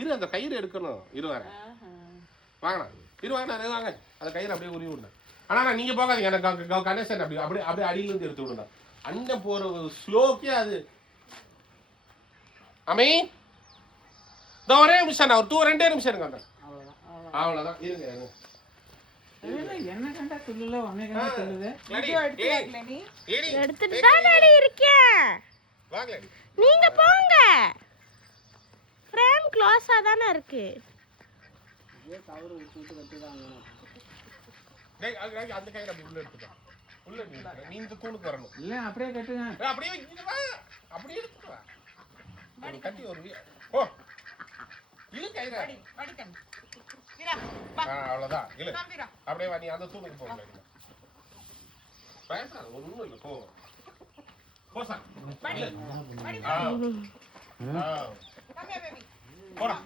இரு அந்த கயிறு எடுக்கணும். இரு வரேன். வாங்கண்ணா இரு வாங்கண்ணா வாங்க. அந்த கயிறு அப்படியே உருவி விடுங்க. ஆனா நீங்க போகாதீங்க. அந்த கணேசன் அப்படி அப்படியே அப்படியே அடியிலிருந்து எடுத்து விடுங்க. அண்ணன் போற ஸ்லோக்கே அது. அமை இந்த ஒரே நிமிஷம் ஒரு 2 நிமிஷம் இருங்க. அவ்வளவுதான் இருங்க. என்ன கண்டா துள்ளுல உன்னை கண்டா துள்ளுது. எடுத்துட்டு தான் அடி இருக்கேன். நீங்க போங்க. ஃப்ரேம் க்ளோஸா தானே இருக்கு. ஏ கவர் விட்டு வெட்டிதான் வேணும். டேய் அந்த கயிறு அப்படி உள்ள எடுத்துடா. உள்ள நீ இந்த தூணுக்கு வரணும். இல்ல அப்படியே கட்டுங்க. அப்படியே இங்க வா. அப்படியே எடுத்து வா. கட்டி ஒரு ஓ இழு கயிறு அடிக்கணும். அவ்வளவுதான் இல்ல அப்படியே வா. நீ அந்த தூணுக்கு போக பயப்படாத. ஒண்ணும் இல்லை போ சார் போடா.